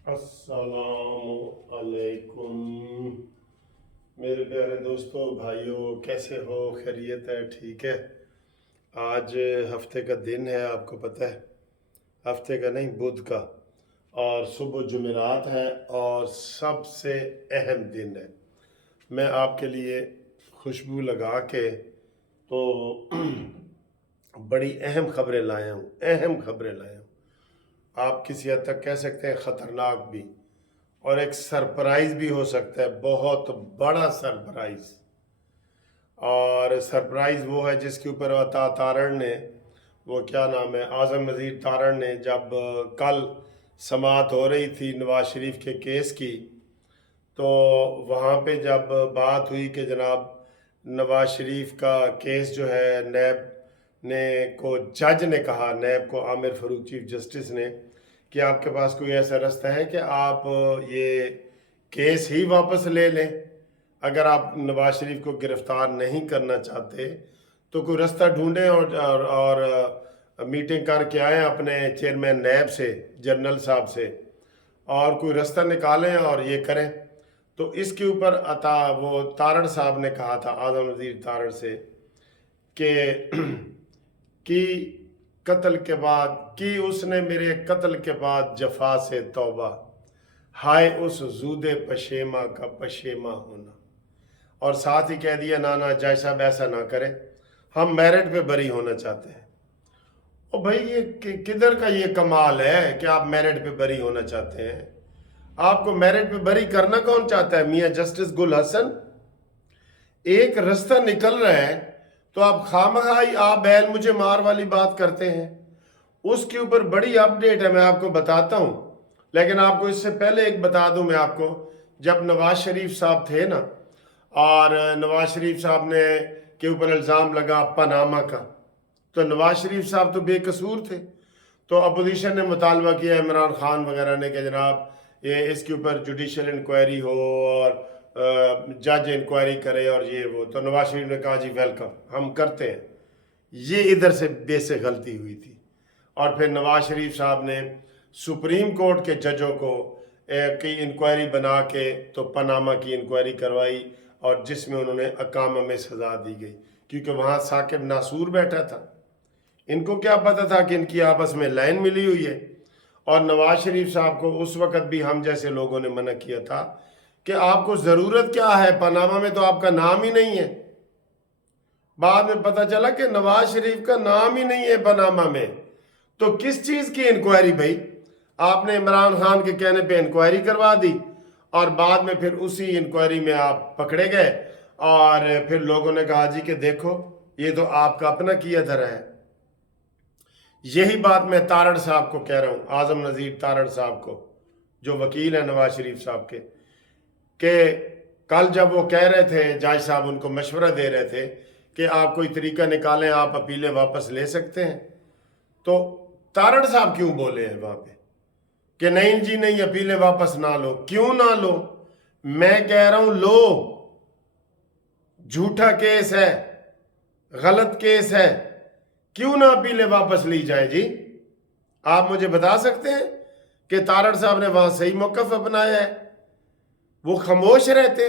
अस्सलामुअलैकुम मेरे प्यारे दोस्तों भाइयों, कैसे हो? खैरियत है? ठीक है। आज हफ्ते का दिन है, आपको पता है। हफ्ते का नहीं, बुध का। और सुबह जुमेरात है और सबसे अहम दिन है। मैं आपके लिए खुशबू लगा के तो बड़ी अहम खबरें लाया हूँ। अहम खबरें लाया हूँ, आप किसी हद तक कह सकते हैं ख़तरनाक भी, और एक सरप्राइज भी हो सकता है, बहुत बड़ा सरप्राइज। और सरप्राइज वो है जिसके ऊपर अता तारण ने, वो क्या नाम है, आज़म नज़ीर तारण ने, जब कल समाअत हो रही थी नवाज शरीफ के केस की, तो वहाँ पे जब बात हुई कि जनाब नवाज शरीफ का केस जो है, नैब ने को जज ने कहा, नैब को आमिर फ़ारूक चीफ जस्टिस ने, कि आपके पास कोई ऐसा रास्ता है कि आप ये केस ही वापस ले लें। अगर आप नवाज शरीफ को गिरफ्तार नहीं करना चाहते तो कोई रास्ता ढूंढें और मीटिंग करके आएँ अपने चेयरमैन नैब से, जनरल साहब से, और कोई रास्ता निकालें और ये करें। तो इसके ऊपर वो तारण साहब ने कहा था, आज़म नज़ीर तारण से, कि कत्ल के बाद, कि उसने मेरे कत्ल के बाद जफा से तौबा, हाय उस जूदे पशेमा का पशेमा होना। और साथ ही कह दिया, ना ना जज साहब ऐसा ना करें, हम मेरिट पे बरी होना चाहते हैं। ओ भाई, ये किधर का ये कमाल है कि आप मेरिट पे बरी होना चाहते हैं? आपको मेरिट पे बरी करना कौन चाहता है? मियाँ जस्टिस गुल हसन। एक रास्ता निकल रहा है तो आप खामखाई आप बैल मुझे मार वाली बात करते हैं। उसके ऊपर बड़ी अपडेट है, मैं आपको बताता हूँ। लेकिन आपको इससे पहले एक बता दूं मैं आपको, जब नवाज शरीफ साहब थे ना, और नवाज शरीफ साहब ने के ऊपर इल्ज़ाम लगा पनामा का, तो नवाज शरीफ साहब तो बेकसूर थे। तो अपोजिशन ने मुतालबा किया, इमरान खान वगैरह ने, कि जनाब ये इसके ऊपर जुडिशल इंक्वायरी हो और जज इंक्वायरी करे और ये वो। तो नवाज शरीफ ने कहा, जी वेलकम, हम करते हैं। ये इधर से बेसिक गलती हुई थी। और फिर नवाज शरीफ साहब ने सुप्रीम कोर्ट के जजों को की इंक्वायरी बना के तो पनामा की इंक्वायरी करवाई, और जिसमें उन्होंने अकामा में सज़ा दी गई, क्योंकि वहाँ साकिब नासूर बैठा था। इनको क्या पता था कि इनकी आपस में लाइन मिली हुई है। और नवाज शरीफ साहब को उस वक़्त भी हम जैसे लोगों ने मना किया था कि आपको ज़रूरत क्या है, पनामा में तो आपका नाम ही नहीं है। बाद में पता चला कि नवाज शरीफ का नाम ही नहीं है पनामा में। तो किस चीज़ की इंक्वायरी भाई? आपने इमरान खान के कहने पे इंक्वायरी करवा दी, और बाद में फिर उसी इंक्वायरी में आप पकड़े गए, और फिर लोगों ने कहा जी कि देखो ये तो आपका अपना किया धरा है। यही बात मैं तारण साहब को कह रहा हूँ, आज़म नज़ीर तारण साहब को, जो वकील है नवाज शरीफ साहब के, कि कल जब वो कह रहे थे, जज साहब उनको मशवरा दे रहे थे कि आप कोई तरीका निकालें, आप अपीलें वापस ले सकते हैं, तो तारण साहब क्यों बोले हैं वहाँ पे कि नहीं जी नहीं, अपीलें वापस ना लो? क्यों ना लो? मैं कह रहा हूं लो। झूठा केस है, गलत केस है, क्यों ना अपीलें वापस ली जाए जी? आप मुझे बता सकते हैं कि तारण साहब ने वहां सही मौकफ अपनाया है? वो खामोश रहते,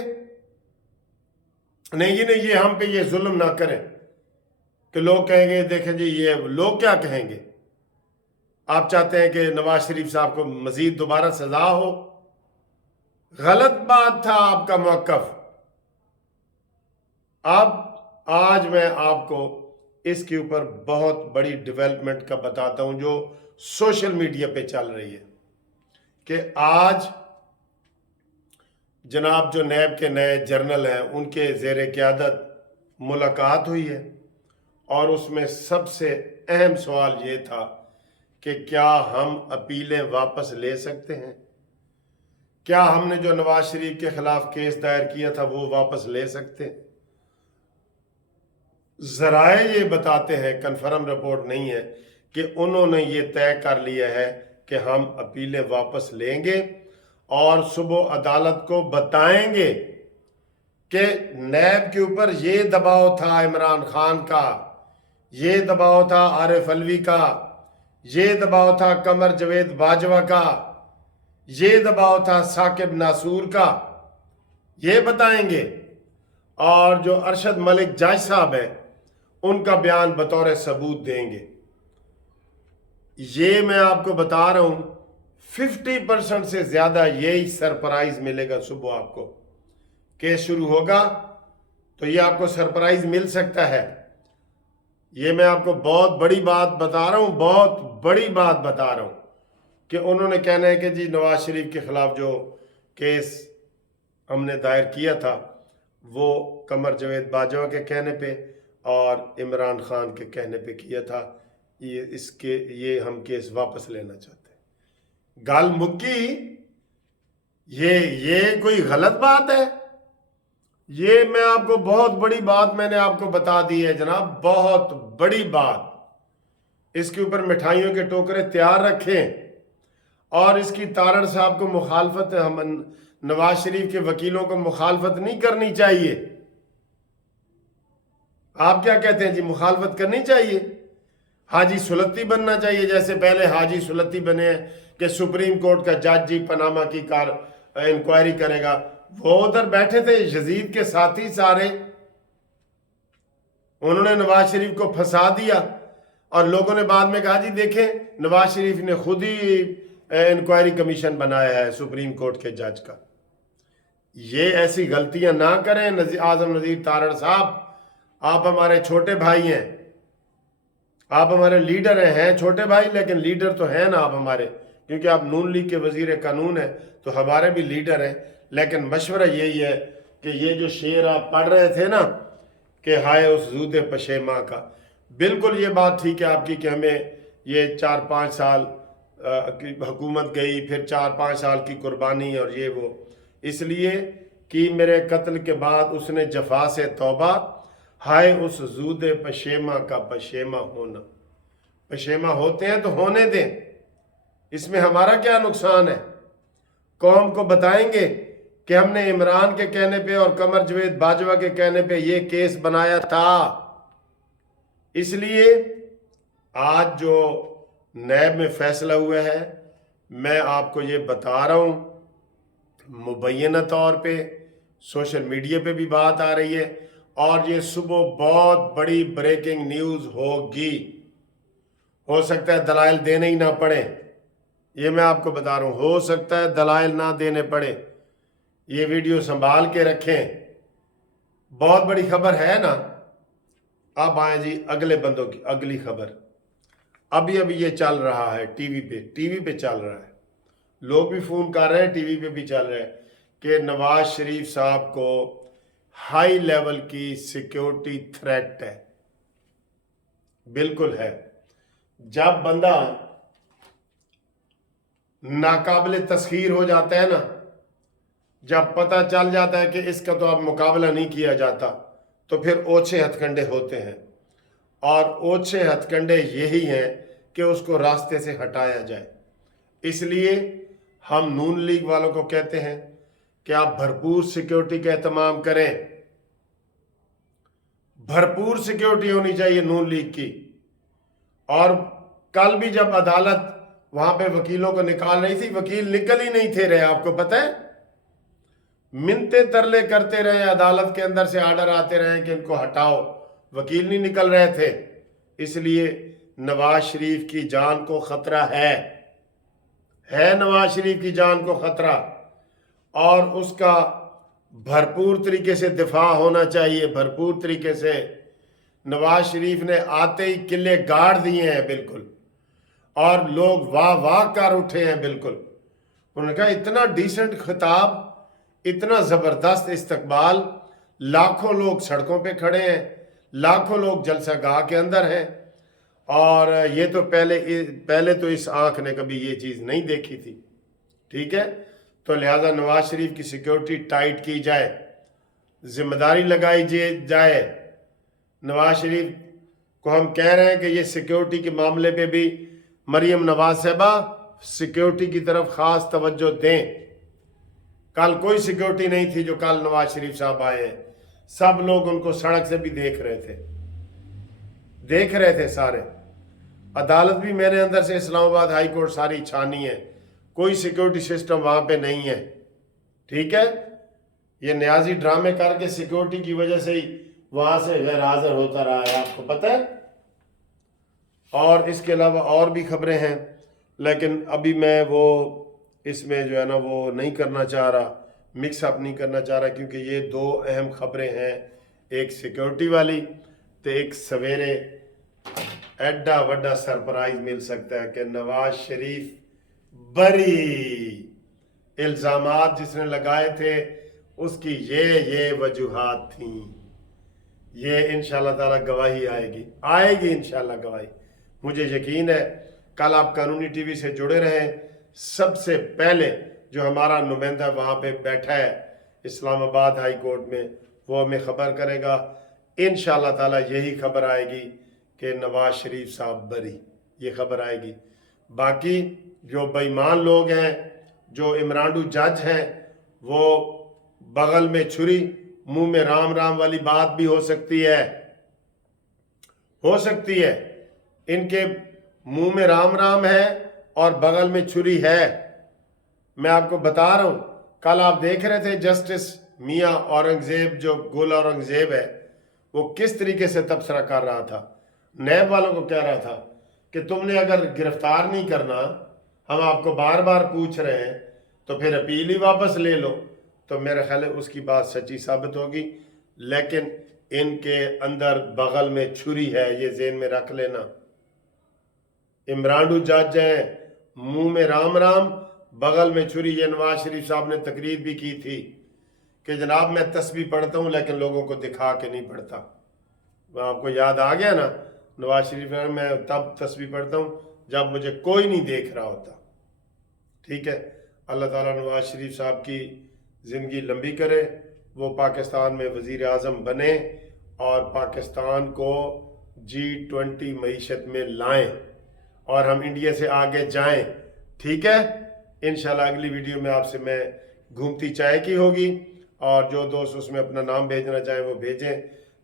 नहीं जी नहीं, ये हम पे ये जुल्म ना करें, कि लोग कहेंगे देखें जी, ये लोग क्या कहेंगे। आप चाहते हैं कि नवाज शरीफ साहब को मजीद दोबारा सजा हो? गलत बात था आपका मौकफ। अब आज मैं आपको इसके ऊपर बहुत बड़ी डेवलपमेंट का बताता हूं जो सोशल मीडिया पे चल रही है, कि आज जनाब जो नैब के नए जर्नल हैं उनके ज़ेर क़यादत मुलाकात हुई है, और उसमें सबसे अहम सवाल ये था कि क्या हम अपीलें वापस ले सकते हैं? क्या हमने जो नवाज शरीफ के खिलाफ केस दायर किया था वो वापस ले सकते हैं? ज़राए ये बताते हैं, कन्फर्म रिपोर्ट नहीं है, कि उन्होंने ये तय कर लिया है कि हम अपीलें वापस लेंगे और सुबह अदालत को बताएंगे कि नैब के ऊपर ये दबाव था इमरान खान का, ये दबाव था आरिफ अलवी का, ये दबाव था कमर जवेद बाजवा का, ये दबाव था साकिब नासूर का, ये बताएंगे, और जो अरशद मलिक जज साहब है उनका बयान बतौर सबूत देंगे। ये मैं आपको बता रहा हूं 50% से ज्यादा यही सरप्राइज मिलेगा। सुबह आपको केस शुरू होगा तो ये आपको सरप्राइज मिल सकता है। ये मैं आपको बहुत बड़ी बात बता रहा हूं, बहुत बड़ी बात बता रहा हूं कि उन्होंने कहना है कि जी नवाज शरीफ के खिलाफ जो केस हमने दायर किया था वो कमर जावेद बाजवा के कहने पे और इमरान खान के कहने पे किया था, ये हम केस वापस लेना चाहते हैं। गाल मुक्की, ये कोई गलत बात है? ये मैं आपको बहुत बड़ी बात मैंने आपको बता दी है जनाब, बहुत बड़ी बात। इसके ऊपर मिठाइयों के टोकरे तैयार रखें और इसकी तारण साहब को मुखालफत, हम नवाज शरीफ के वकीलों को मुखालफत नहीं करनी चाहिए। आप क्या कहते हैं जी? मुखालफत करनी चाहिए, हाजी सुलत्ती बनना चाहिए, जैसे पहले हाजी सुलत्ती बने हैं कि सुप्रीम कोर्ट का जज जी पनामा की इंक्वायरी करेगा। वो उधर बैठे थे यजीद के साथी सारे, उन्होंने नवाज शरीफ को फंसा दिया और लोगों ने बाद में कहा जी देखें नवाज शरीफ ने खुद ही इंक्वायरी कमीशन बनाया है सुप्रीम कोर्ट के जज का। ये ऐसी गलतियां ना करें। आजम नज़ीर तारड़ साहब, आप हमारे छोटे भाई हैं, आप हमारे लीडर हैं, छोटे भाई लेकिन लीडर तो हैं ना आप हमारे, क्योंकि आप नून लीग के वजीर कानून हैं तो हमारे भी लीडर हैं। लेकिन मशवरा यही है कि ये जो शेर आप पढ़ रहे थे ना कि हाय उस ज़ूदे पशेमा का, बिल्कुल ये बात ठीक है आपकी कि हमें ये 4-5 साल की हुकूमत गई, फिर 4-5 साल की कुर्बानी और ये वो, इसलिए कि मेरे कत्ल के बाद उसने जफा से तौबा, हाय उस ज़ूदे पशेमा का पशेमा होना। पशेमा होते हैं तो होने दें, इसमें हमारा क्या नुकसान है? कौम को बताएंगे कि हमने इमरान के कहने पे और कमर जावेद बाजवा के कहने पे ये केस बनाया था। इसलिए आज जो नैब में फैसला हुआ है मैं आपको ये बता रहा हूं, मुबैना तौर पे सोशल मीडिया पे भी बात आ रही है और ये सुबह बहुत बड़ी ब्रेकिंग न्यूज़ होगी। हो सकता है दलाइल देने ही ना पड़े, ये मैं आपको बता रहा हूं, हो सकता है दलाइल ना देने पड़े। ये वीडियो संभाल के रखें, बहुत बड़ी खबर है ना। अब आए जी अगले बंदों की अगली खबर। अभी ये चल रहा है टीवी पे चल रहा है, लोग भी फोन कर रहे हैं, टीवी पे भी चल रहा है कि नवाज शरीफ साहब को हाई लेवल की सिक्योरिटी थ्रेट है। बिल्कुल है। जब बंदा नाकाबिले तस्खीर हो जाता है ना, जब पता चल जाता है कि इसका तो अब मुकाबला नहीं किया जाता, तो फिर ओछे हथकंडे होते हैं और ओछे हथकंडे यही हैं कि उसको रास्ते से हटाया जाए। इसलिए हम नून लीग वालों को कहते हैं कि आप भरपूर सिक्योरिटी का एहतमाम करें, भरपूर सिक्योरिटी होनी चाहिए नून लीग की। और कल भी जब अदालत वहां पे वकीलों को निकाल रही थी, वकील निकल ही नहीं थे रहे, आपको पता है, मिन्नते तरले करते रहे, अदालत के अंदर से आर्डर आते रहे कि इनको हटाओ, वकील नहीं निकल रहे थे। इसलिए नवाज शरीफ की जान को खतरा है नवाज शरीफ की जान को खतरा, और उसका भरपूर तरीके से दिफा होना चाहिए, भरपूर तरीके से। नवाज शरीफ ने आते ही किले गाड़ दिए हैं बिल्कुल, और लोग वाह वाह कर उठे हैं बिल्कुल। उन्होंने कहा इतना डिसेंट खिताब, इतना ज़बरदस्त इस्तकबाल, लाखों लोग सड़कों पे खड़े हैं, लाखों लोग जलसागाह के अंदर हैं, और ये तो पहले तो इस आंख ने कभी ये चीज़ नहीं देखी थी। ठीक है, तो लिहाजा नवाज शरीफ की सिक्योरिटी टाइट की जाए, जिम्मेदारी लगाई जाए। नवाज शरीफ को हम कह रहे हैं कि ये सिक्योरिटी के मामले पे भी मरियम नवाज साहबा सिक्योरिटी की तरफ खास तवज्जो दें। कल कोई सिक्योरिटी नहीं थी जो कल नवाज शरीफ साहब आए हैं, सब लोग उनको सड़क से भी देख रहे थे सारे। अदालत भी मेरे अंदर से इस्लामाबाद हाई कोर्ट सारी छानी है, کوئی سیکیورٹی سسٹم وہاں پہ نہیں ہے، ٹھیک ہے؟ یہ نیازی ڈرامے کر کے سیکیورٹی کی وجہ سے ہی وہاں سے غیر حاضر ہوتا رہا ہے، آپ کو پتہ ہے۔ اور اس کے علاوہ اور بھی خبریں ہیں، لیکن ابھی میں وہ اس میں جو ہے نا وہ نہیں کرنا چاہ رہا، مکس اپ نہیں کرنا چاہ رہا، کیونکہ یہ دو اہم خبریں ہیں، ایک سیکیورٹی والی تو ایک سویرے ایڈا وڈا سرپرائز مل سکتا ہے کہ نواز شریف بری، الزامات جس نے لگائے تھے اس کی یہ وجوہات تھیں، یہ انشاءاللہ تعالی گواہی آئے گی انشاءاللہ گواہی، مجھے یقین ہے۔ کل آپ قانونی ٹی وی سے جڑے رہیں، سب سے پہلے جو ہمارا نمائندہ وہاں پہ بیٹھا ہے اسلام آباد ہائی کورٹ میں، وہ ہمیں خبر کرے گا، انشاءاللہ تعالی یہی خبر آئے گی کہ نواز شریف صاحب بری، یہ خبر آئے گی۔ باقی جو بے ایمان لوگ ہیں، جو عمرانڈو جج ہیں، وہ بغل میں چھری منہ میں رام رام والی بات بھی ہو سکتی ہے، ان کے منہ میں رام رام ہے اور بغل میں چھری ہے۔ میں آپ کو بتا رہا ہوں، کل آپ دیکھ رہے تھے جسٹس میاں اورنگزیب، جو گل اورنگزیب ہے، وہ کس طریقے سے تبصرہ کر رہا تھا، نیب والوں کو کہہ رہا تھا کہ تم نے اگر گرفتار نہیں کرنا، ہم آپ کو بار بار پوچھ رہے ہیں، تو پھر اپیل ہی واپس لے لو۔ تو میرا خیال ہے اس کی بات سچی ثابت ہوگی، لیکن ان کے اندر بغل میں چھری ہے، یہ ذہن میں رکھ لینا۔ عمرانڈو جج ہیں، منہ میں رام رام، بغل میں چھری۔ یہ نواز شریف صاحب نے تقریر بھی کی تھی کہ جناب میں تسبیح پڑھتا ہوں لیکن لوگوں کو دکھا کے نہیں پڑھتا۔ آپ کو یاد آ گیا نا، نواز شریف نے میں تب تسبیح پڑھتا ہوں جب مجھے کوئی نہیں دیکھ رہا ہوتا، ٹھیک ہے؟ اللہ تعالیٰ نواز شریف صاحب کی زندگی لمبی کرے، وہ پاکستان میں وزیر اعظم بنے اور پاکستان کو G20 معیشت میں لائیں اور ہم انڈیا سے آگے جائیں، ٹھیک ہے؟ انشاءاللہ اگلی ویڈیو میں آپ سے میں گھومتی چائے کی ہوگی، اور جو دوست اس میں اپنا نام بھیجنا چاہیں وہ بھیجیں،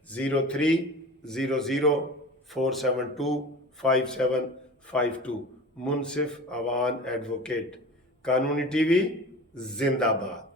030047255752۔ منصف اوان ایڈوکیٹ، قانونی ٹی وی زندہ باد۔